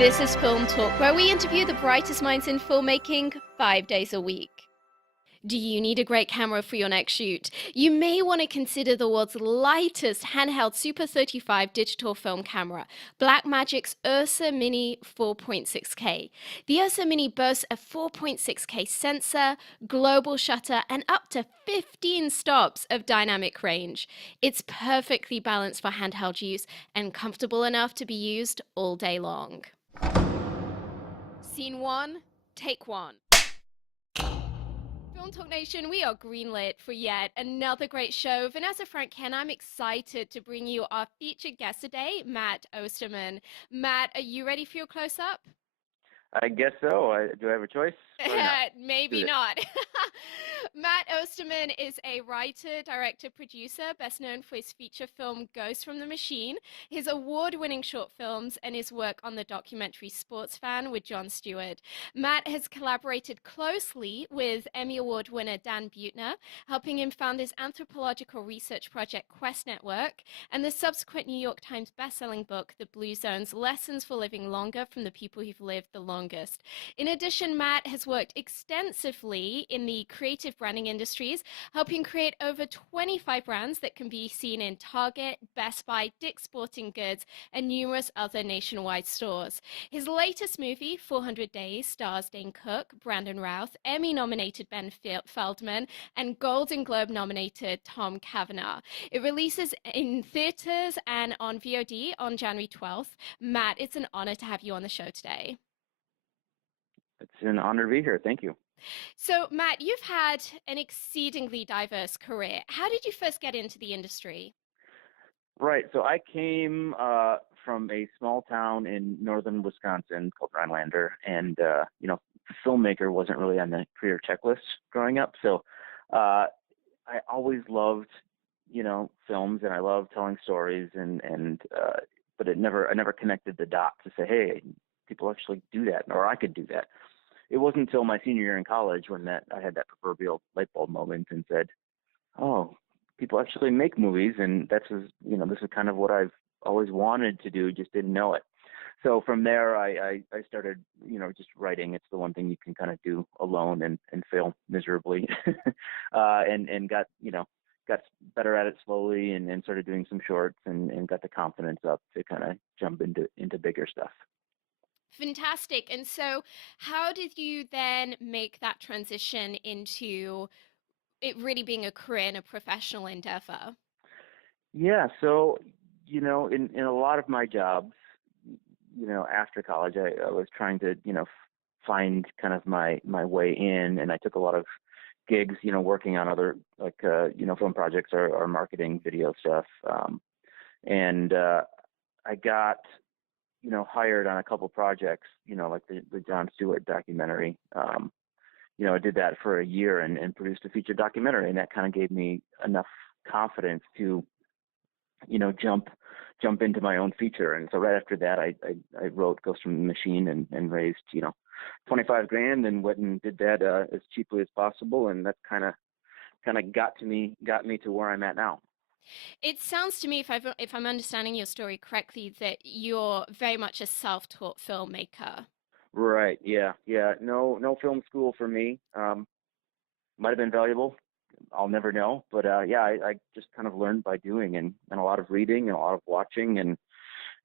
This is Film Talk, where we interview the brightest minds in filmmaking 5 days a week. Do you need a great camera for your next shoot? You may want to consider the world's lightest handheld Super 35 digital film camera, Blackmagic's Ursa Mini 4.6K. The Ursa Mini boasts a 4.6K sensor, global shutter, and up to 15 stops of dynamic range. It's perfectly balanced for handheld use and comfortable enough to be used all day long. Scene one, take one. Film Talk Nation, we are greenlit for yet another great show. Vanessa Frank Ken, I'm excited to bring you our featured guest today, Matt Osterman. Matt, are you ready for your close-up? I guess so. Do I have a choice? Probably not. Maybe not. Matt Osterman is a writer, director, producer, best known for his feature film Ghost from the Machine, his award-winning short films, and his work on the documentary Sports Fan with Jon Stewart. Matt has collaborated closely with Emmy Award winner Dan Buettner, helping him found his anthropological research project Quest Network, and the subsequent New York Times bestselling book The Blue Zones: Lessons for Living Longer from the People Who've Lived the Longest. In addition, Matt has worked extensively in the creative branding industries, helping create over 25 brands that can be seen in Target, Best Buy, Dick's Sporting Goods, and numerous other nationwide stores. His latest movie, 400 Days, stars Dane Cook, Brandon Routh, Emmy-nominated Ben Feldman, and Golden Globe-nominated Tom Cavanagh. It releases in theaters and on VOD on January 12th. Matt, it's an honor to have you on the show today. It's an honor to be here. Thank you. So, Matt, you've had an exceedingly diverse career. How did you first get into the industry? Right. So I came from a small town in northern Wisconsin called Rhinelander, and filmmaker wasn't really on the career checklist growing up. So I always loved, films, and I loved telling stories, but I never connected the dots to say, hey, people actually do that, or I could do that. It wasn't until my senior year in college when I had that proverbial light bulb moment and said, "Oh, people actually make movies," and this is kind of what I've always wanted to do, just didn't know it. So from there, I started, just writing. It's the one thing you can kind of do alone and fail miserably, and got better at it slowly, and started doing some shorts, and got the confidence up to kind of jump into bigger stuff. Fantastic. And so, how did you then make that transition into it really being a career and a professional endeavor? Yeah, so in a lot of my jobs, after college, I was trying to find kind of my way in, and I took a lot of gigs, working on other film projects or marketing video stuff, and I got hired on a couple projects, like the Jon Stewart documentary. I did that for a year and produced a feature documentary, and that kind of gave me enough confidence to jump into my own feature. And so right after that, I wrote Ghost from the Machine and raised 25 grand and went and did that as cheaply as possible, and that kind of got me to where I'm at now. It sounds to me, if I'm understanding your story correctly, that you're very much a self-taught filmmaker. Right. Yeah. Yeah. No film school for me. Might have been valuable. I'll never know. But yeah, I just kind of learned by doing, and a lot of reading and a lot of watching, and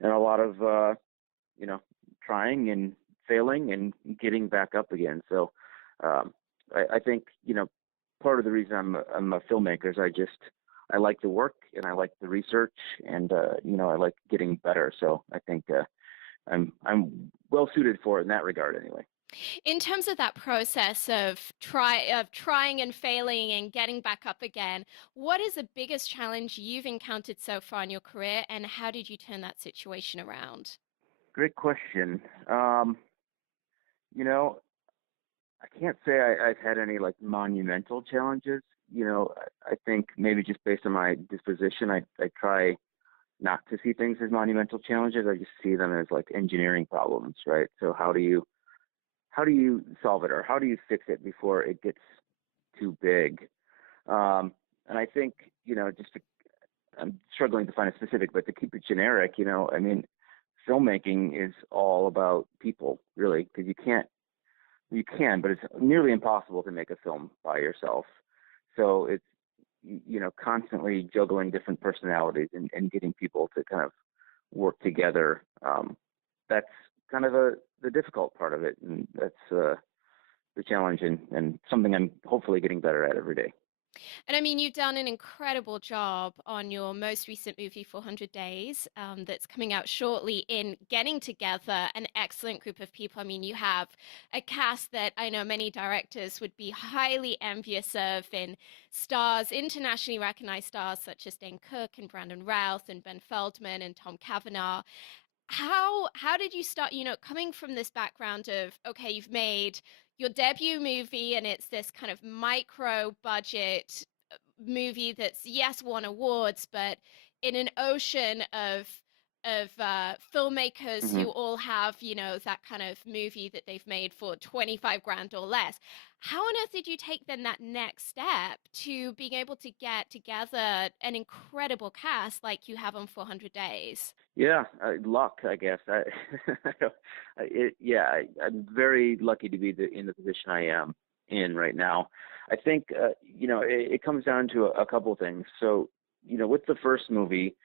a lot of you know trying and failing and getting back up again. So I think part of the reason I'm a filmmaker is I like the work, and I like the research, and I like getting better. So I think I'm well suited for it in that regard anyway. In terms of that process of trying and failing and getting back up again, what is the biggest challenge you've encountered so far in your career, and how did you turn that situation around? Great question. You know, I can't say I've had any like monumental challenges. I think maybe just based on my disposition, I try not to see things as monumental challenges. I just see them as like engineering problems, right? So how do you solve it, or how do you fix it before it gets too big? And I think I'm struggling to find a specific, but to keep it generic, I mean, filmmaking is all about people, really, because you can, but it's nearly impossible to make a film by yourself. So it's constantly juggling different personalities and getting people to kind of work together. That's kind of the difficult part of it, and that's the challenge, and something I'm hopefully getting better at every day. And I mean, you've done an incredible job on your most recent movie, 400 Days, that's coming out shortly, in getting together an excellent group of people. I mean, you have a cast that I know many directors would be highly envious of, in stars, internationally recognized stars such as Dane Cook and Brandon Routh and Ben Feldman and Tom Cavanaugh. How did you start, coming from this background of, okay, you've made your debut movie and it's this kind of micro budget movie that's, yes, won awards, but in an ocean of filmmakers Hmm. who all have, that kind of movie that they've made for 25 grand or less. How on earth did you take then that next step to being able to get together an incredible cast like you have on 400 Days? Yeah, luck, I guess. I'm very lucky to be in the position I am in right now. I think, it comes down to a couple of things. So, with the first movie,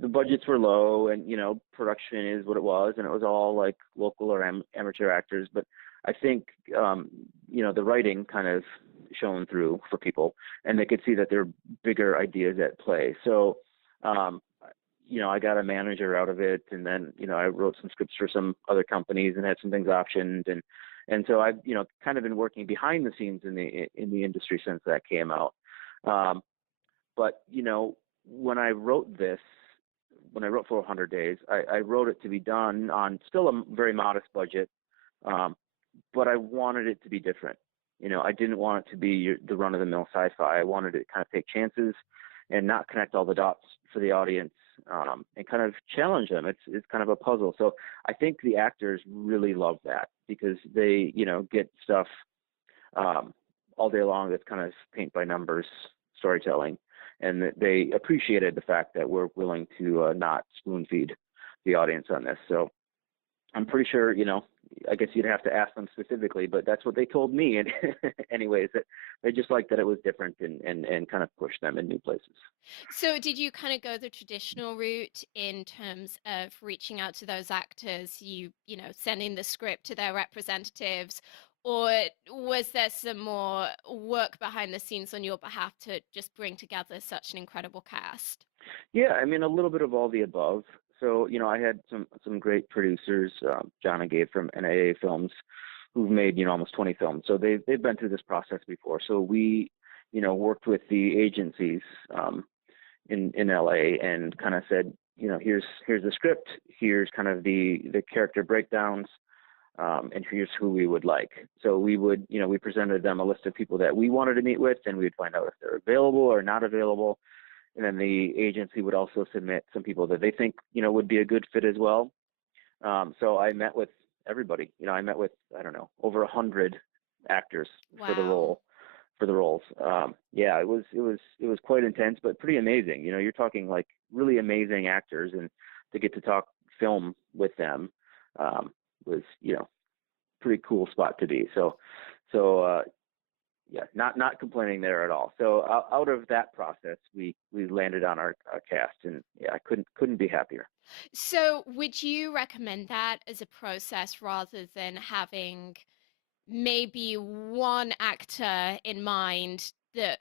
the budgets were low, and production is what it was, and it was all like local or amateur actors. But I think, the writing kind of shone through for people, and they could see that there are bigger ideas at play. So. Um, I got a manager out of it, and then I wrote some scripts for some other companies and had some things optioned, and so I've kind of been working behind the scenes in the industry since that came out. Um, but when I wrote this, when I wrote 400 Days, I wrote it to be done on still a very modest budget, um, but I wanted it to be different. I didn't want it to be the run-of-the-mill sci-fi. I wanted it to kind of take chances and not connect all the dots for the audience, and kind of challenge them. It's kind of a puzzle. So I think the actors really love that because they get stuff all day long that's kind of paint by numbers storytelling, and that they appreciated the fact that we're willing to not spoon feed the audience on this. So I'm pretty sure, I guess you'd have to ask them specifically, but that's what they told me. And anyways, that they just liked that it was different, and kind of pushed them in new places. So did you kind of go the traditional route in terms of reaching out to those actors, sending the script to their representatives, or was there some more work behind the scenes on your behalf to just bring together such an incredible cast? Yeah, I mean, a little bit of all the above. So, I had some great producers, John and Gabe from NAA Films, who've made almost 20 films. So they've been through this process before. So we, worked with the agencies, in LA, and kind of said, here's the script, here's kind of the character breakdowns, and here's who we would like. So we would, we presented them a list of people that we wanted to meet with, and we'd find out if they're available or not available. And then the agency would also submit some people that they think, would be a good fit as well. So I met with everybody. I met with, I don't know, over 100 actors for the Wow. role, for the roles. Yeah, it was quite intense, but pretty amazing. You're talking like really amazing actors, and to get to talk film with them, was pretty cool spot to be. So yeah, not complaining there at all. So out of that process, we landed on our cast, and yeah, I couldn't be happier. So would you recommend that as a process rather than having maybe one actor in mind that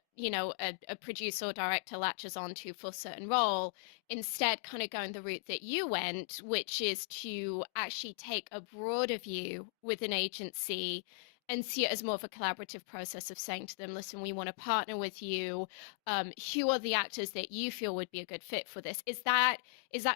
a producer or director latches onto for a certain role, instead kind of going the route that you went, which is to actually take a broader view with an agency and see it as more of a collaborative process of saying to them, listen, we want to partner with you. Who are the actors that you feel would be a good fit for this? Is that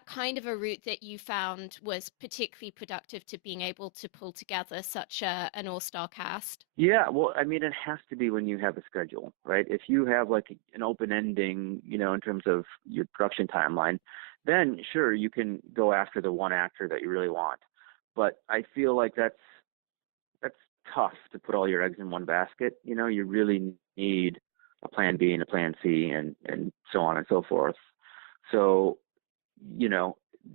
kind of a route that you found was particularly productive to being able to pull together such an all-star cast? Yeah, well, I mean, it has to be when you have a schedule, right? If you have like an open ending, in terms of your production timeline, then sure, you can go after the one actor that you really want. But I feel like that's tough to put all your eggs in one basket. You really need a plan B and a plan C, and so on and so forth. So,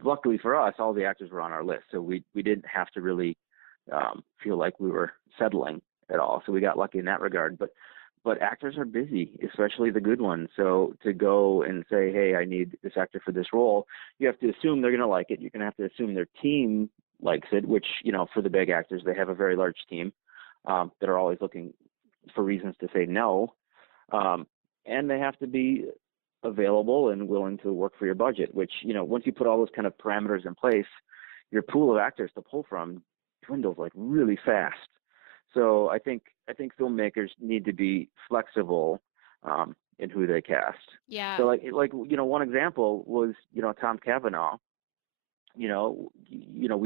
luckily for us, all the actors were on our list, so we didn't have to really feel like we were settling at all. So we got lucky in that regard. But actors are busy, especially the good ones. So to go and say, hey, I need this actor for this role, you have to assume they're going to like it. You're going to have to assume their team likes it, which, for the big actors, they have a very large team that are always looking for reasons to say no. And they have to be available and willing to work for your budget, which, once you put all those kind of parameters in place, your pool of actors to pull from dwindles like really fast. So I think filmmakers need to be flexible in who they cast. Yeah. So like one example was Tom Cavanaugh. We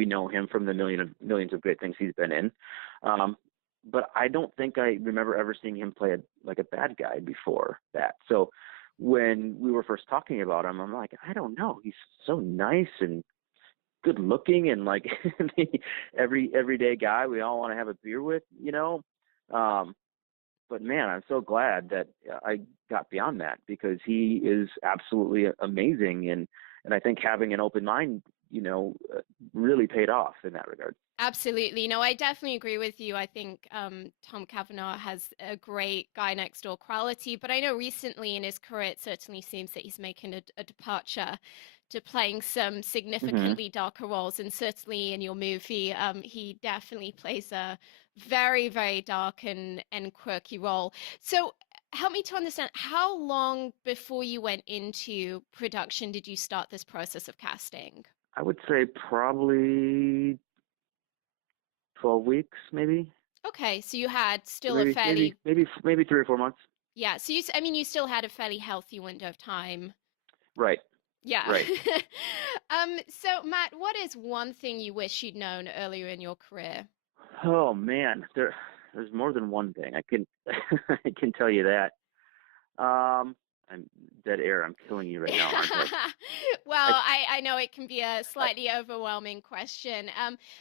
know him from the millions of great things he's been in. But I don't think I remember ever seeing him play a bad guy before that. So when we were first talking about him, I'm like, I don't know. He's so nice and good looking and like everyday guy we all want to have a beer with. Um, but man, I'm so glad that I got beyond that because he is absolutely amazing, and I think having an open mind, really paid off in that regard. Absolutely. No, I definitely agree with you. I think Tom Cavanaugh has a great guy next door quality, but I know recently in his career, it certainly seems that he's making a departure to playing some Hmm. significantly darker roles. And certainly in your movie, he definitely plays a very, very dark and quirky role. So help me to understand, how long before you went into production did you start this process of casting? I would say probably 12 weeks, maybe, Okay, so you had still a maybe, maybe, fairly, maybe, maybe 3 or 4 months. yeah, so I mean, you still had a fairly healthy window of time. Right, Yeah. right. So Matt, what is one thing you wish you'd known earlier in your career? Oh man, there's more than one thing. I can I can tell you that. Um, I'm dead air. I'm killing you right now, aren't I? I, Well, I know it can be a I slightly overwhelming question.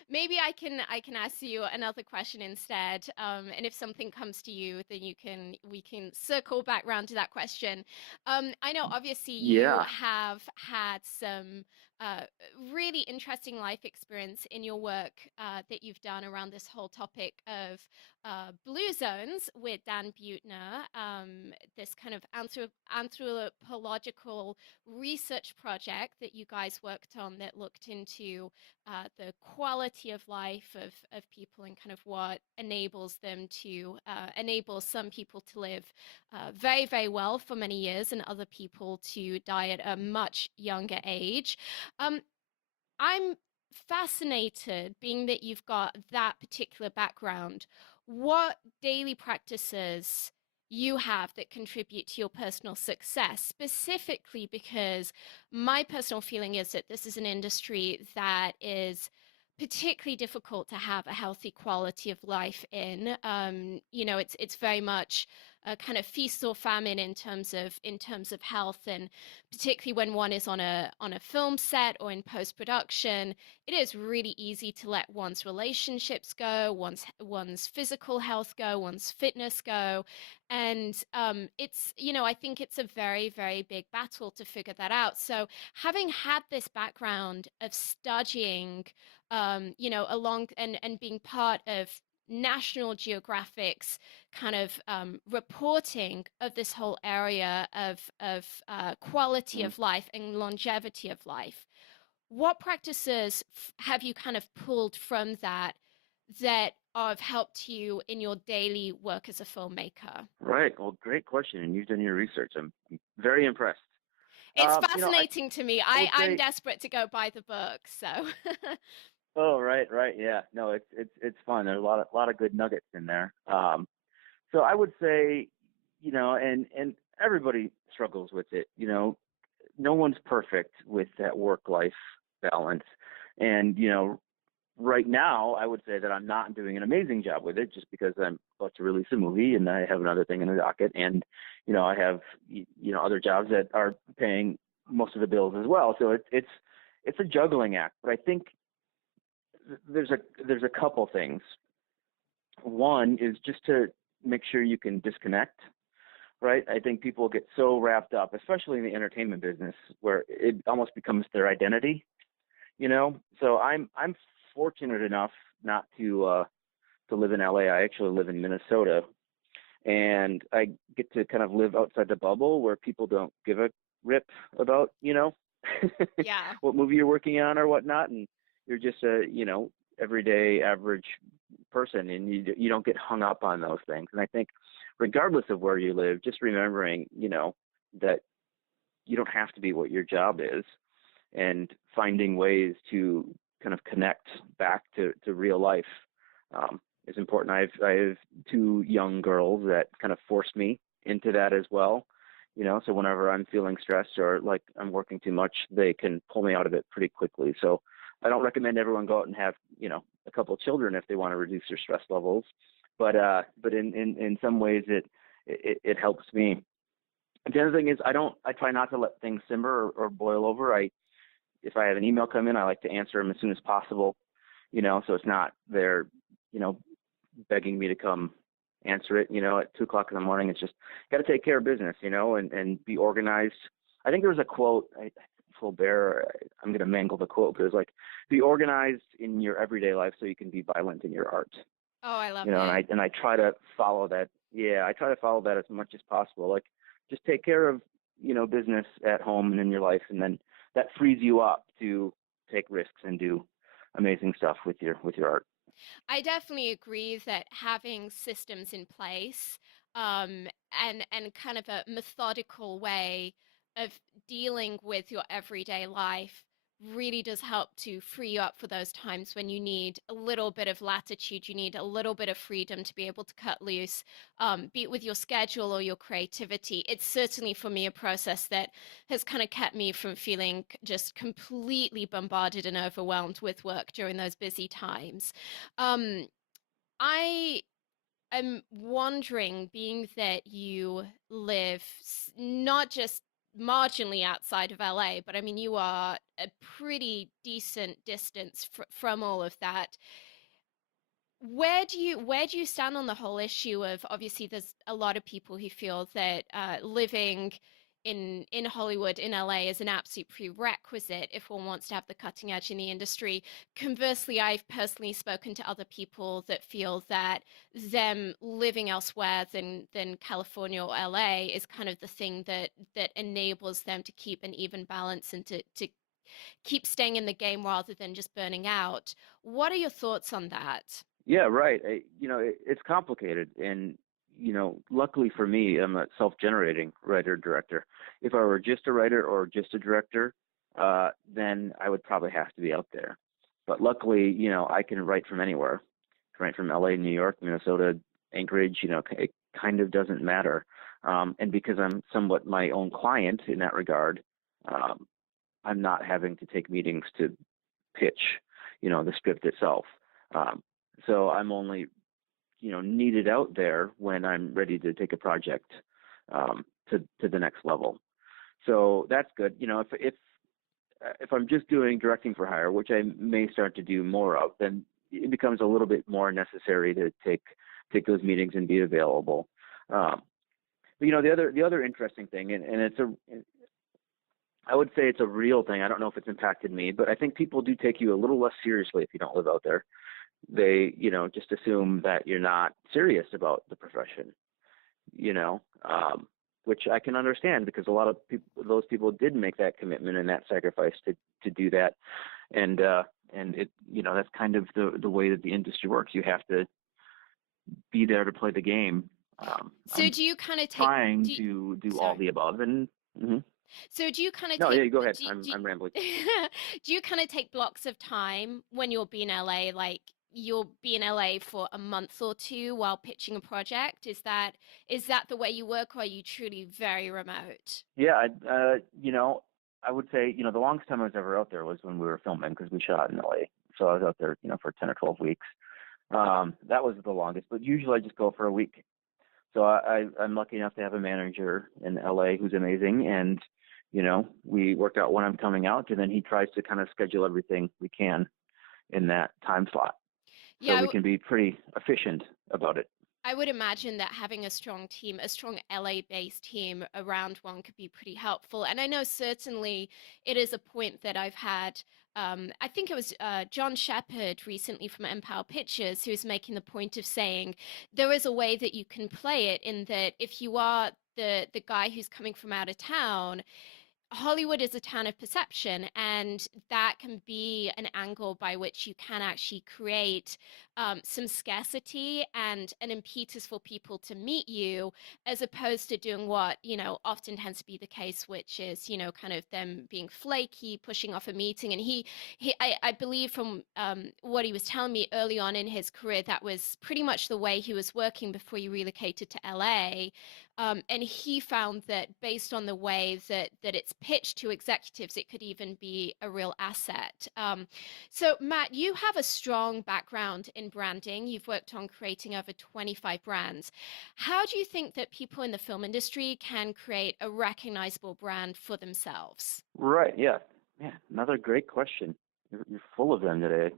Maybe I can ask you another question instead. And if something comes to you, then we can circle back round to that question. I know obviously you yeah. have had some uh, really interesting life experience in your work that you've done around this whole topic of Blue Zones with Dan Buettner, this kind of anthropological research project that you guys worked on that looked into the quality of life of people and kind of what enables them to enable some people to live very, very well for many years and other people to die at a much younger age. Um, I'm fascinated, being that you've got that particular background, what daily practices you have that contribute to your personal success, specifically because my personal feeling is that this is an industry that is particularly difficult to have a healthy quality of life in. It's very much a kind of feast or famine in terms of health, and particularly when one is on a film set or in post production, it is really easy to let one's relationships go, one's physical health go, one's fitness go, and I think it's a very, very big battle to figure that out. So having had this background of studying, along and being part of National Geographic's kind of reporting of this whole area of quality Mm. of life and longevity of life. What practices have you kind of pulled from that have helped you in your daily work as a filmmaker? Right. Well, great question, and you've done your research. I'm very impressed. It's I fascinating to me. I I, would I'm say. desperate to go buy the book. So, Oh, right, right. Yeah. No, it's fun. There's a lot of good nuggets in there. So I would say, and everybody struggles with it. No one's perfect with that work-life balance, and right now I would say that I'm not doing an amazing job with it, just because I'm about to release a movie and I have another thing in the docket, and I have other jobs that are paying most of the bills as well. So it's a juggling act, but I think there's a couple things. One is just to make sure you can disconnect, right? I think people get so wrapped up, especially in the entertainment business, where it almost becomes their identity. So I'm fortunate enough not to live in LA. I actually live in Minnesota, and I get to kind of live outside the bubble where people don't give a rip about, Yeah. what movie you're working on or whatnot, and you're just a, everyday average person, and you don't get hung up on those things. And I think, regardless of where you live, just remembering, that you don't have to be what your job is, and finding ways to kind of connect back to real life is important. I have two young girls that kind of force me into that as well. So whenever I'm feeling stressed or like I'm working too much, they can pull me out of it pretty quickly. So I don't recommend everyone go out and have, a couple of children if they want to reduce their stress levels. But in some ways it helps me. The other thing is I try not to let things simmer or boil over. If I have an email come in, I like to answer them as soon as possible, so it's not they're, you know, begging me to come answer it, at 2 o'clock in the morning. It's just got to take care of business, and be organized. I think there was a quote, Flaubert, I'm going to mangle the quote, but it was like, be organized in your everyday life so you can be violent in your art. Oh, I love And it. I try to follow that. Yeah, I try to follow that as much as possible. Like, just take care of, business at home and in your life, and then that frees you up to take risks and do amazing stuff with your art. I definitely agree that having systems in place, and kind of a methodical way of dealing with your everyday life really does help to free you up for those times when you need a little bit of latitude, you need a little bit of freedom to be able to cut loose, be it with your schedule or your creativity. It's certainly for me a process that has kind of kept me from feeling just completely bombarded and overwhelmed with work during those busy times. Um, I am wondering, being that you live not just marginally outside of LA, but I mean, you are a pretty decent distance from all of that. Where do you stand on the whole issue of, obviously there's a lot of people who feel that living in Hollywood, in LA, is an absolute prerequisite if one wants to have the cutting edge in the industry. Conversely, I've personally spoken to other people that feel that them living elsewhere than California or LA is kind of the thing that enables them to keep an even balance and to keep staying in the game rather than just burning out. What are your thoughts on that? Yeah, right. It's complicated, and luckily for me, I'm a self-generating writer director. If I were just a writer or just a director, then I would probably have to be out there. But luckily, I can write from anywhere. I can write from LA, New York, Minnesota, Anchorage. It kind of doesn't matter. And because I'm somewhat my own client in that regard, um, I'm not having to take meetings to pitch, the script itself. Um, so I'm only, needed out there when I'm ready to take a project to the next level. So that's good. If I'm just doing directing for hire, which I may start to do more of, then it becomes a little bit more necessary to take those meetings and be available. But the other interesting thing, and I would say it's a real thing. I don't know if it's impacted me, but I think people do take you a little less seriously if you don't live out there. They, just assume that you're not serious about the profession, you know, which I can understand because a lot of people, those people did make that commitment and that sacrifice to do that. And it, that's kind of the way that the industry works. You have to be there to play the game. So I'm do you kind of take trying do you, to do all sorry. the above, and So do you kind of no, take yeah, go ahead. do, do, I'm rambling. do you kind of take blocks of time when you'll be in LA, like you'll be in LA for a month or two while pitching a project? Is that the way you work, or are you truly very remote? Yeah, I would say, the longest time I was ever out there was when we were filming because we shot in LA. So I was out there, for 10 or 12 weeks. That was the longest, but usually I just go for a week. So I'm lucky enough to have a manager in LA who's amazing. And, we work out when I'm coming out, and then he tries to kind of schedule everything we can in that time slot. So Yeah, we can be pretty efficient about it. I would imagine that having a strong team, a strong LA-based team around one could be pretty helpful. And I know certainly it is a point that I've had I think it was John Shepherd recently from Empire Pictures who was making the point of saying there is a way that you can play it in that if you are the guy who's coming from out of town, Hollywood is a town of perception, and that can be an angle by which you can actually create some scarcity and an impetus for people to meet you, as opposed to doing what, often tends to be the case, which is, kind of them being flaky, pushing off a meeting. And I believe from what he was telling me early on in his career, that was pretty much the way he was working before he relocated to LA. And he found that based on the way that it's pitched to executives, it could even be a real asset. So, Matt, you have a strong background in branding. You've worked on creating over 25 brands. How do you think that people in the film industry can create a recognizable brand for themselves? Right. Yeah. Yeah. Another great question. You're full of them today.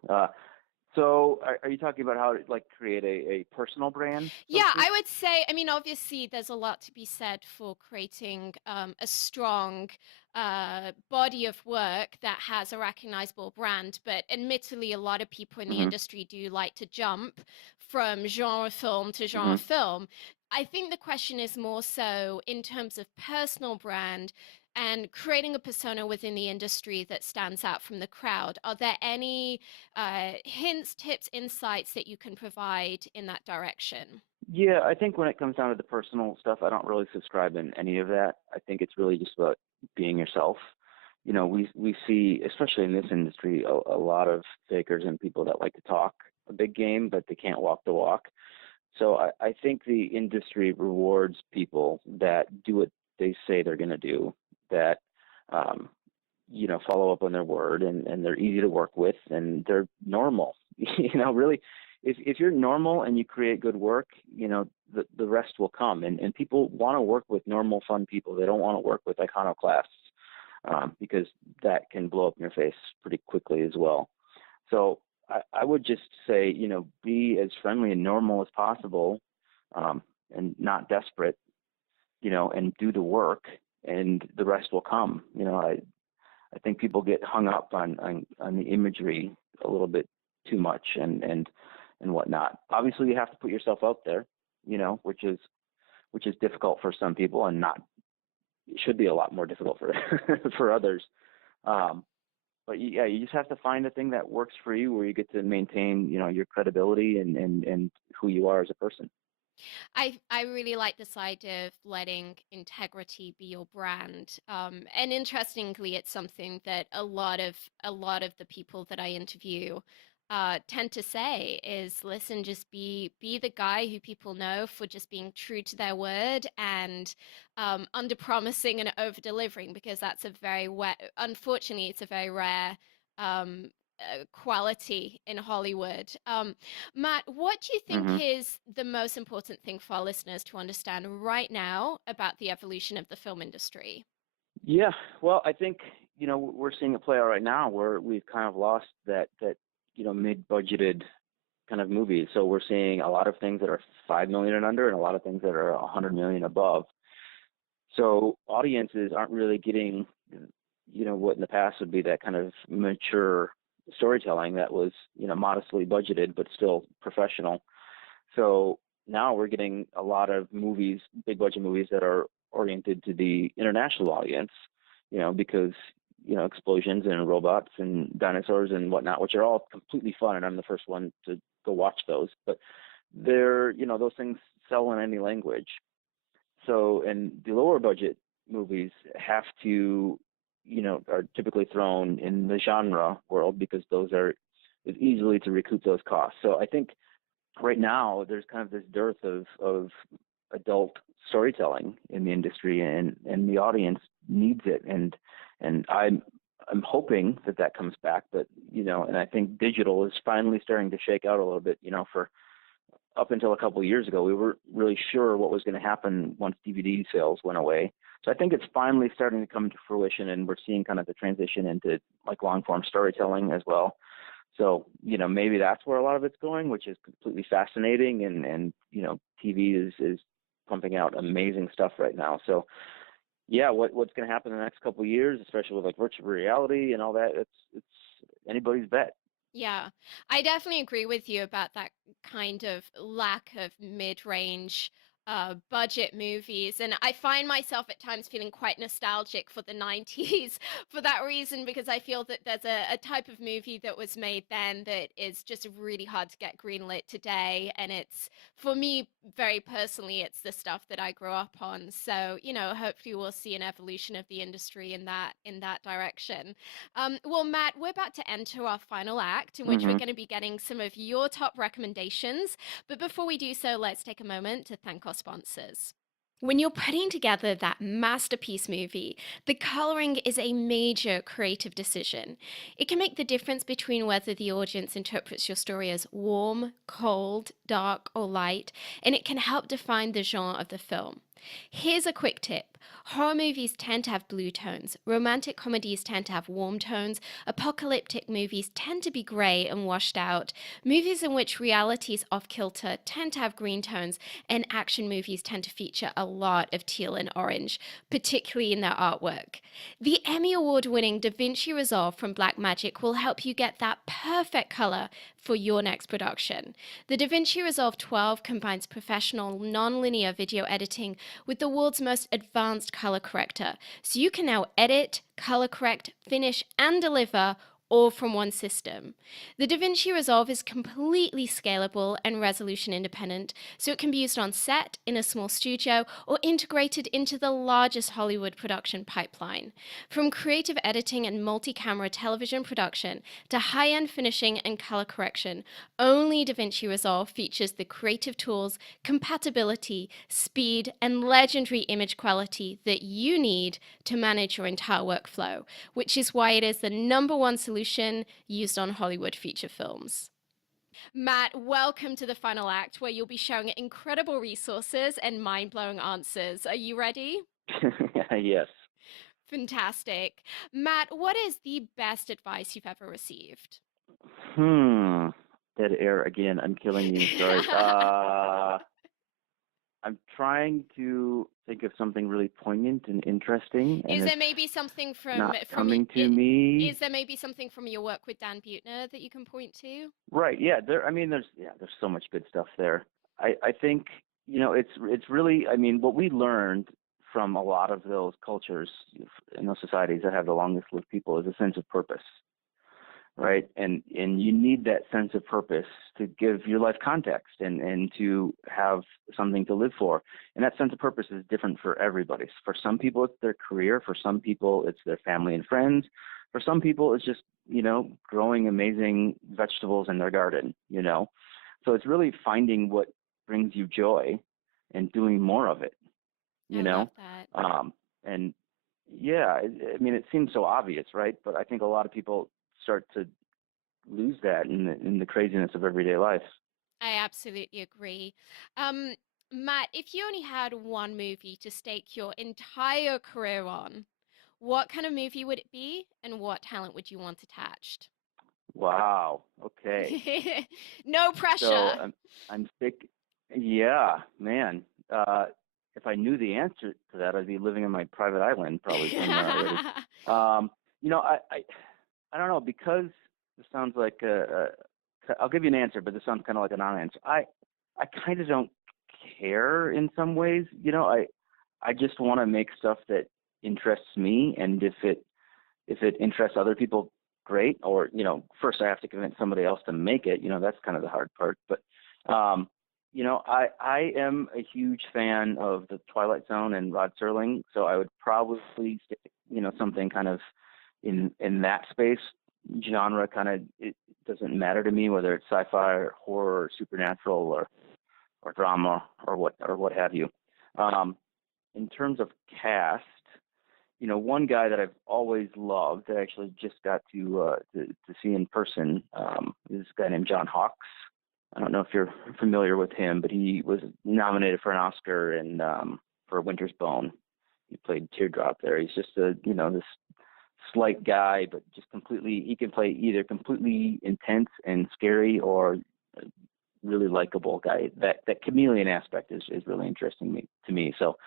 So are you talking about how to like create a personal brand, so to Yeah, speak? I would say, I mean, obviously, there's a lot to be said for creating a strong body of work that has a recognizable brand. But admittedly, a lot of people in the Mm-hmm. industry do like to jump from genre film to genre Mm-hmm. film. I think the question is more so in terms of personal brand and creating a persona within the industry that stands out from the crowd. Are there any hints, tips, insights that you can provide in that direction? Yeah, I think when it comes down to the personal stuff, I don't really subscribe in any of that. I think it's really just about being yourself. We see, especially in this industry, a lot of fakers and people that like to talk a big game, but they can't walk the walk. So I think the industry rewards people that do what they say they're going to do, that um, follow up on their word, and they're easy to work with, and they're normal. Really, if you're normal and you create good work, the rest will come. And people want to work with normal, fun people. They don't want to work with iconoclasts, because that can blow up in your face pretty quickly as well. So I would just say, be as friendly and normal as possible, um, and not desperate, and do the work, and the rest will come. I think people get hung up on the imagery a little bit too much, and whatnot. Obviously, you have to put yourself out there, which is difficult for some people, and not it should be a lot more difficult for for others. Um, but yeah, you just have to find a thing that works for you, where you get to maintain, your credibility, and who you are as a person. I really like this idea of letting integrity be your brand. And interestingly, it's something that a lot of the people that I interview tend to say is, listen, just be the guy who people know for just being true to their word and under promising and over delivering, because that's unfortunately, it's a very rare um, quality in Hollywood. Matt, what do you think Hmm. is the most important thing for our listeners to understand right now about the evolution of the film industry? Yeah, well, I think we're seeing it play out right now, where we've kind of lost that mid-budgeted kind of movies. So we're seeing a lot of things that are 5 million and under, and a lot of things that are 100 million above. So audiences aren't really getting, what in the past would be that kind of mature storytelling that was, modestly budgeted but still professional. So now we're getting a lot of movies, big budget movies, that are oriented to the international audience, because explosions and robots and dinosaurs and whatnot, which are all completely fun, and I'm the first one to go watch those. But those things sell in any language. So, and the lower budget movies have to, are typically thrown in the genre world, because those are is easily to recoup those costs. So I think right now there's kind of this dearth of adult storytelling in the industry, and the audience needs it, and I'm hoping that comes back. But and I think digital is finally starting to shake out a little bit. For up until a couple of years ago, we weren't really sure what was going to happen once DVD sales went away. So I think it's finally starting to come to fruition, and we're seeing kind of the transition into like long form storytelling as well. So, maybe that's where a lot of it's going, which is completely fascinating. And TV is pumping out amazing stuff right now. So, yeah, what's going to happen in the next couple of years, especially with like virtual reality and all that, it's anybody's bet. Yeah, I definitely agree with you about that kind of lack of mid-range budget movies. And I find myself at times feeling quite nostalgic for the 90s for that reason, because I feel that there's a type of movie that was made then that is just really hard to get greenlit today. And it's, for me, very personally, it's the stuff that I grew up on. So, hopefully we'll see an evolution of the industry in that direction. Well, Matt, we're about to enter our final act in which we're Hmm. going to be getting some of your top recommendations. But before we do so, let's take a moment to thank our sponsors. When you're putting together that masterpiece movie, the coloring is a major creative decision. It can make the difference between whether the audience interprets your story as warm, cold, dark, or light, and it can help define the genre of the film. Here's a quick tip. Horror movies tend to have blue tones, romantic comedies tend to have warm tones, apocalyptic movies tend to be grey and washed out, movies in which reality is off kilter tend to have green tones, and action movies tend to feature a lot of teal and orange, particularly in their artwork. The Emmy Award winning Da Vinci Resolve from Blackmagic will help you get that perfect color for your next production. The Da Vinci Resolve 12 combines professional non-linear video editing with the world's most advanced color corrector, so you can now edit, color correct, finish, and deliver all from one system. The DaVinci Resolve is completely scalable and resolution independent, so it can be used on set, in a small studio, or integrated into the largest Hollywood production pipeline. From creative editing and multi-camera television production to high-end finishing and color correction, only DaVinci Resolve features the creative tools, compatibility, speed, and legendary image quality that you need to manage your entire workflow, which is why it is the number one solution used on Hollywood feature films. Matt, welcome to the final act where you'll be sharing incredible resources and mind blowing answers. Are you ready? Yes. Fantastic. Matt, what is the best advice you've ever received? Hmm. Dead air again. I'm killing you. Sorry. I'm trying to think of something really poignant and interesting, and Is there it's maybe something not coming to me. is there maybe something from your work with Dan Buettner that you can point to? Right. Yeah. There. I mean, there's so much good stuff there. I think it's really. I mean, what we learned from a lot of those cultures in those societies that have the longest lived people is a sense of purpose, right? And you need that sense of purpose to give your life context and to have something to live for. And that sense of purpose is different for everybody. For some people it's their career, for some people it's their family and friends, for some people it's just growing amazing vegetables in their garden. So it's really finding what brings you joy and doing more of it I you love know that. and yeah, I mean, it seems so obvious, right? But I think a lot of people start to lose that in the craziness of everyday life. I absolutely agree. Um, Matt, if you only had one movie to stake your entire career on, what kind of movie would it be and what talent would you want attached? Wow. Okay. No So pressure. I'm sick. Yeah, man. Uh, if I knew the answer to that, I'd be living on my private island probably somewhere already. Um, I don't know, because this sounds like I'll give you an answer, but this sounds kind of like a non-answer. I kind of don't care in some ways. I just want to make stuff that interests me, and if it interests other people, great. Or first I have to convince somebody else to make it. That's kind of the hard part. But I am a huge fan of the Twilight Zone and Rod Serling, so I would probably stick, something kind of in that space. Genre kind of, it doesn't matter to me whether it's sci-fi or horror or supernatural or drama or what have you. Um, in terms of cast, one guy that I've always loved that I actually just got to see in person is this guy named John Hawkes. I don't know if you're familiar with him, but he was nominated for an Oscar and for Winter's Bone. He played Teardrop there. He's just this slight guy, but just completely. He can play either completely intense and scary or a really likable guy. That chameleon aspect is really interesting to me. So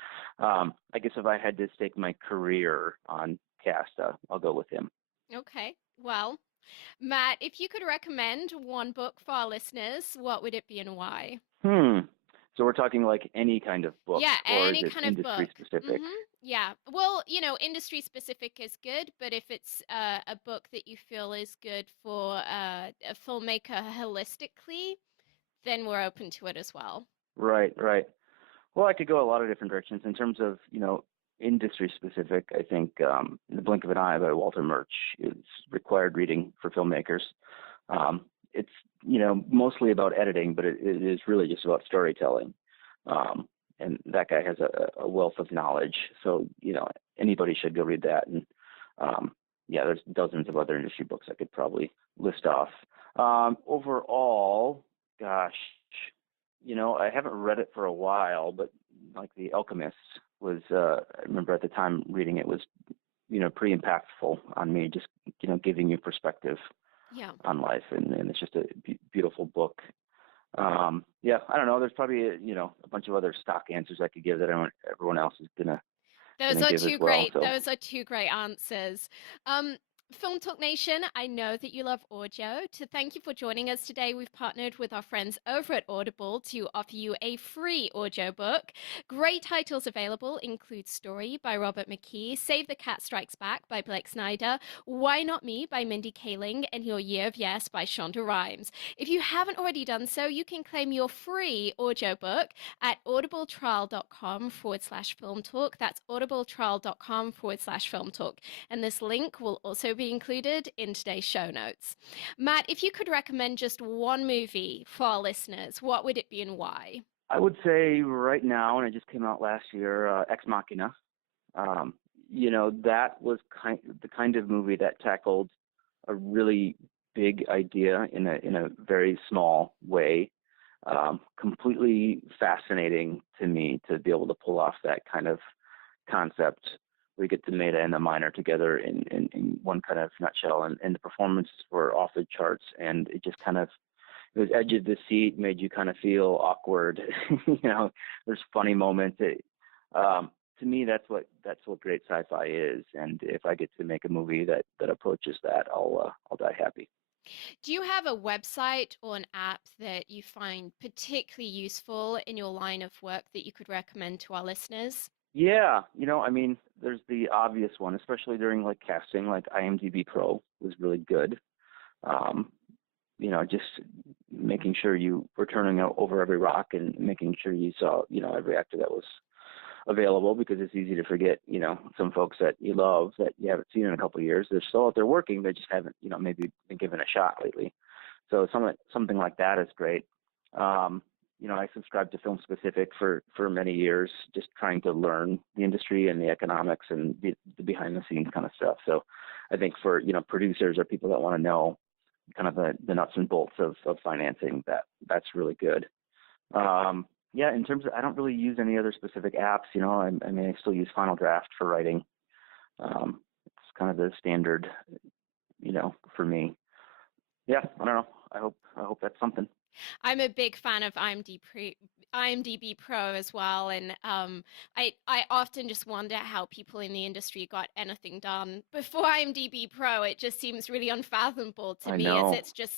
I guess if I had to stake my career on cast, I'll go with him. Okay. Well, Matt, if you could recommend one book for our listeners, what would it be and why? Hmm. So we're talking like any kind of book, Yeah, or is any it kind of industry book. specific? Yeah. Well, industry specific is good, but if it's a book that you feel is good for a filmmaker holistically, then we're open to it as well. Right, right. Well, I could go a lot of different directions in terms of, industry specific. I think In the Blink of an Eye by Walter Murch is required reading for filmmakers. Um, it's, mostly about editing, but it is really just about storytelling. Um, and that guy has a wealth of knowledge. So, anybody should go read that. And um, yeah, there's dozens of other industry books I could probably list off. Overall, gosh, I haven't read it for a while, but like The Alchemist was, I remember at the time reading it was, pretty impactful on me, just, giving you perspective Yeah. on life. And it's just a beautiful book. Yeah, I don't know. There's probably, a bunch of other stock answers I could give that everyone else is Those gonna are give as two well. great. So Those are two great answers. Um, Film Talk Nation, I know that you love audio. To thank you for joining us today, we've partnered with our friends over at Audible to offer you a free audiobook. Great titles available include Story by Robert McKee, Save the Cat Strikes Back by Blake Snyder, Why Not Me by Mindy Kaling, and Your Year of Yes by Shonda Rhimes. If you haven't already done so, you can claim your free audiobook at audibletrial.com/film talk. That's audibletrial.com/film talk. And this link will also be included in today's show notes. Matt, if you could recommend just one movie for our listeners, what would it be and why? I would say right now, and it just came out last year, Ex Machina. Um, that was the kind of movie that tackled a really big idea in a very small way. Completely fascinating to me to be able to pull off that kind of concept. We get the meta and the minor together in one kind of nutshell, and the performances were off the charts, and it just kind of it was edge of the seat, made you kind of feel awkward. There's funny moments. To me, that's what great sci-fi is, and if I get to make a movie that approaches that, I'll die happy. Do you have a website or an app that you find particularly useful in your line of work that you could recommend to our listeners? Yeah, I mean, there's the obvious one, especially during like casting, like IMDb Pro was really good. Um, just making sure you were turning over every rock and making sure you saw, every actor that was available, because it's easy to forget, some folks that you love that you haven't seen in a couple of years. They're still out there working, they just haven't, maybe been given a shot lately. So something like that is great. Um, I subscribed to Film Specific for many years, just trying to learn the industry and the economics and the behind the scenes kind of stuff. So I think for producers or people that want to know kind of the nuts and bolts of financing, that's really good. Yeah, in terms of, I don't really use any other specific apps. I mean, I still use Final Draft for writing. It's kind of the standard, for me. Yeah, I don't know. I hope that's something. I'm a big fan of IMDb Pro as well, and I often just wonder how people in the industry got anything done before IMDb Pro. It just seems really unfathomable to I me, as know.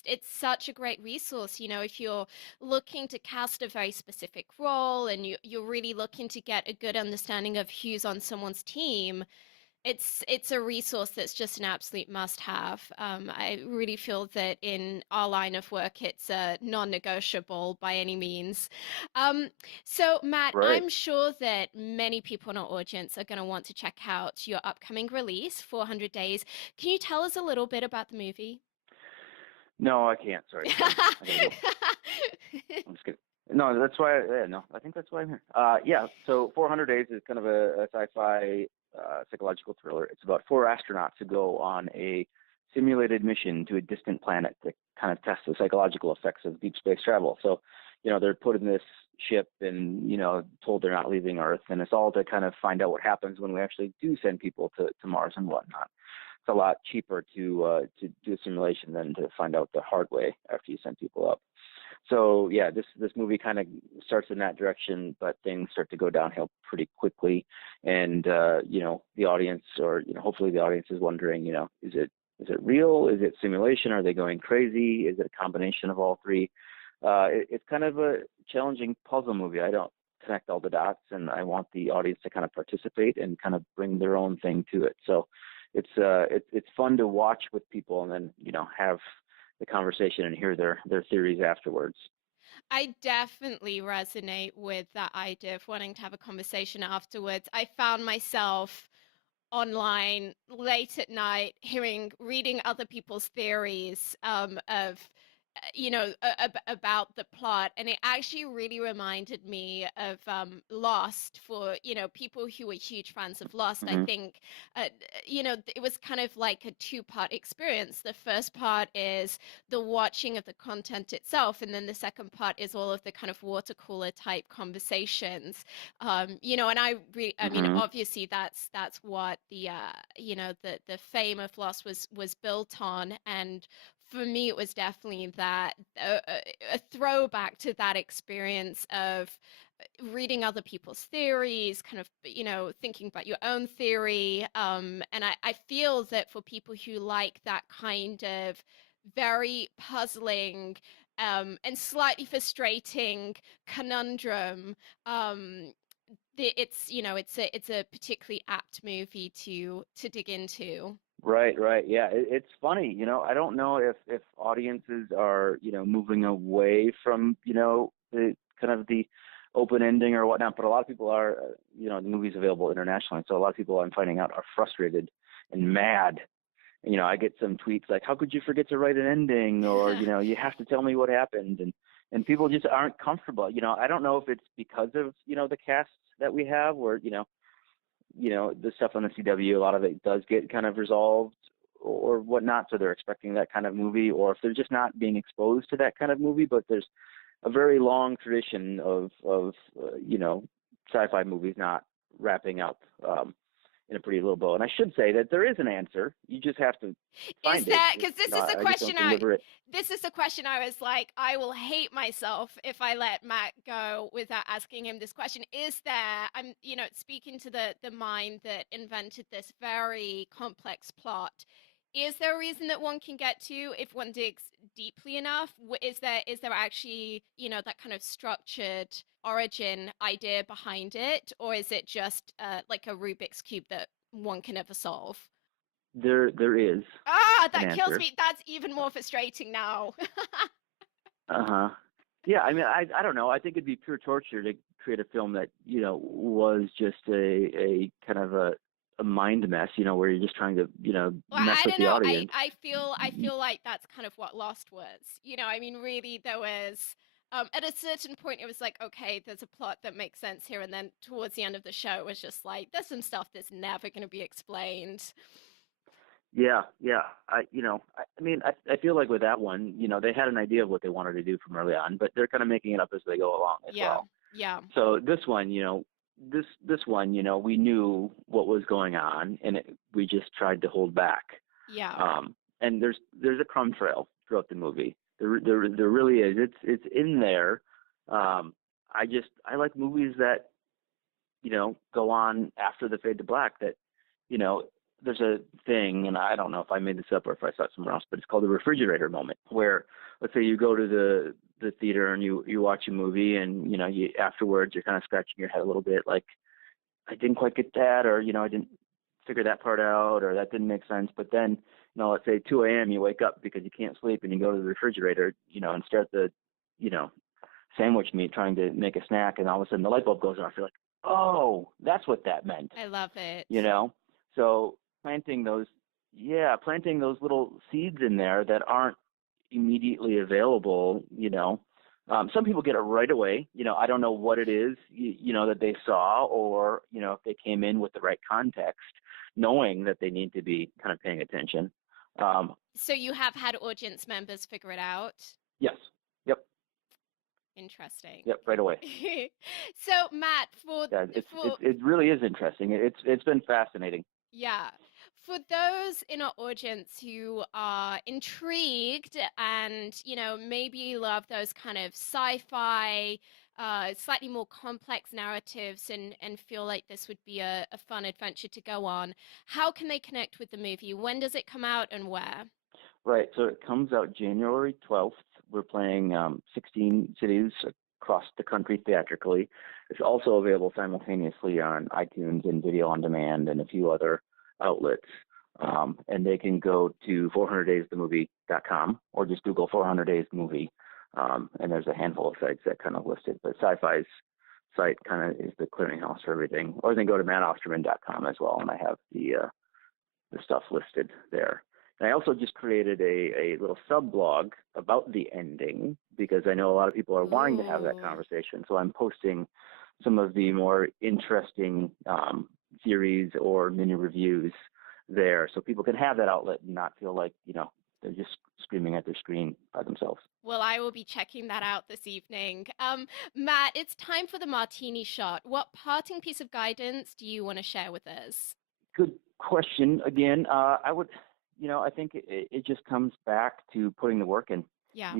it's such a great resource. If you're looking to cast a very specific role and you're really looking to get a good understanding of who's on someone's team, it's a resource that's just an absolute must-have. I really feel that in our line of work, it's a non-negotiable by any means. Um, so, Matt, Right. I'm sure that many people in our audience are going to want to check out your upcoming release, 400 Days. Can you tell us a little bit about the movie? No, I can't. Sorry. I gotta go. I'm just kidding. No, that's why. Yeah, no, I think that's why I'm here. Yeah. So 400 Days is kind of a sci-fi psychological thriller. It's about four astronauts who go on a simulated mission to a distant planet to kind of test the psychological effects of deep space travel. So, they're put in this ship and told they're not leaving Earth, and it's all to kind of find out what happens when we actually do send people to Mars and whatnot. It's a lot cheaper to do a simulation than to find out the hard way after you send people up. So yeah, this movie kind of starts in that direction, but things start to go downhill pretty quickly, and the audience, or hopefully the audience is wondering, is it Is it real? Is it simulation? Are they going crazy? Is it a combination of all three? It's kind of a challenging puzzle movie. I don't connect all the dots, and I want the audience to kind of participate and kind of bring their own thing to it. So it's fun to watch with people, and then have the conversation and hear their theories afterwards. I definitely resonate with that idea of wanting to have a conversation afterwards. I found myself online late at night reading other people's theories of about the plot, and it actually really reminded me of Lost. For people who were huge fans of Lost, I Hmm. think it was kind of like a two-part experience. The first part is the watching of the content itself, and then the second part is all of the kind of water cooler type conversations. And I mean, Hmm. obviously that's what the fame of Lost was built on. And for me, it was definitely that a throwback to that experience of reading other people's theories, kind of, thinking about your own theory. And I feel that for people who like that kind of very puzzling and slightly frustrating conundrum, it's a particularly apt movie to dig into. Right, right. Yeah, it's funny. I don't know if audiences are, moving away from, the kind of the open ending or whatnot, but a lot of people are, the movie's available internationally. So a lot of people I'm finding out are frustrated and mad. I get some tweets like, "How could you forget to write an ending?" Or, "You have to tell me what happened." And people just aren't comfortable. I don't know if it's because of, the casts that we have, where, the stuff on the CW, a lot of it does get kind of resolved or whatnot, so they're expecting that kind of movie, or if they're just not being exposed to that kind of movie. But there's a very long tradition of sci-fi movies not wrapping up in a pretty little bow. And I should say that there is an answer. You just have to Is find it. that because this is the I just question don't deliver it. I was like, I will hate myself if I let Matt go without asking him this question. Is there, I'm, speaking to the mind that invented this very complex plot. Is there a reason that one can get to if one digs deeply enough? Is there actually, that kind of structured origin idea behind it, or is it just like a Rubik's cube that one can never solve? There is Ah, an that kills answer. me. That's even more frustrating now. Uh-huh. Yeah, I mean, I don't know. I think it'd be pure torture to create a film that, was just a kind of a mind mess, where you're just trying to, Well, mess I with don't the know. audience. I feel like that's kind of what Lost was. I mean, really, there was at a certain point it was like, okay, there's a plot that makes sense here, and then towards the end of the show, it was just like, there's some stuff that's never going to be explained. Yeah, yeah. I mean, I feel like with that one, they had an idea of what they wanted to do from early on, but they're kind of making it up as they go along as Yeah, well. yeah, So this one, this one, we knew what was going on, and we just tried to hold back. yeah. And there's a crumb trail throughout the movie. There really is. It's in there. I like movies that go on after the fade to black. That you know there's a thing, and I don't know if I made this up or if I saw it somewhere else, but it's called the refrigerator moment, where let's say you go to the theater and you watch a movie, and you afterwards you're kind of scratching your head a little bit, like I didn't quite get that, or I didn't figure that part out, or that didn't make sense. But then, let's say 2 a.m. you wake up because you can't sleep, and you go to the refrigerator, and start the, you know, sandwich meat trying to make a snack, and all of a sudden the light bulb goes off. You're like, oh, that's what that meant, I love it. you know. So planting those, yeah, planting those little seeds in there that aren't immediately available, some people get it right away. I don't know what it is, that they saw, or, if they came in with the right context, knowing that they need to be kind of paying attention. Um, So you have had audience members figure it out? yes. Yep. Interesting. Yep. Right away. So Matt, for Yeah. for It really is interesting. It's been fascinating. yeah, for those in our audience who are intrigued and maybe love those kind of sci-fi slightly more complex narratives and feel like this would be a fun adventure to go on, how can they connect with the movie? When does it come out and where? Right. So it comes out January 12th. We're playing 16 cities across the country theatrically. It's also available simultaneously on iTunes and Video on Demand and a few other outlets. And they can go to 400daysthemovie.com or just Google 400 Days Movie. And there's a handful of sites that kind of list it. But Sci-Fi's site kind of is the clearinghouse for everything. Or they can go to mattosterman.com as well, and I have the stuff listed there. And I also just created a little sub blog about the ending because I know a lot of people are wanting to have that Ooh. conversation. So I'm posting some of the more interesting series or mini reviews there so people can have that outlet and not feel like, they're just screaming at their screen by themselves. Well, I will be checking that out this evening. Matt, it's time for the martini shot. What parting piece of guidance do you want to share with us? Good question. Again, I think it just comes back to putting the work in. Yeah.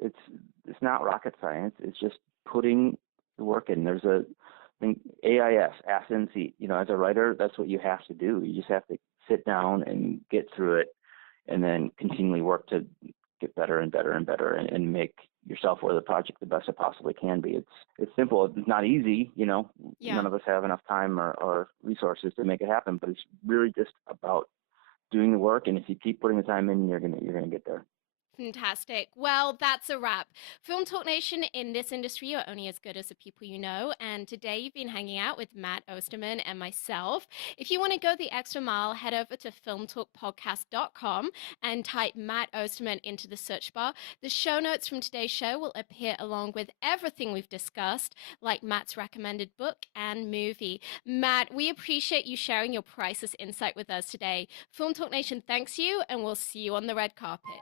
It's not rocket science. It's just putting the work in. There's a thing, AIS, ask and see. As a writer, that's what you have to do. You just have to sit down and get through it, and then continually work to get better and better and better, and make yourself or the project the best it possibly can be. It's simple. It's not easy. Yeah. None of us have enough time or resources to make it happen, but it's really just about doing the work. And if you keep putting the time in, you're gonna get there. Fantastic. Well, that's a wrap. Film Talk Nation, in this industry, are only as good as the people you know. And today you've been hanging out with Matt Osterman and myself. If you want to go the extra mile, head over to filmtalkpodcast.com and type Matt Osterman into the search bar. The show notes from today's show will appear along with everything we've discussed, like Matt's recommended book and movie. Matt, we appreciate you sharing your priceless insight with us today. Film Talk Nation thanks you, and we'll see you on the red carpet.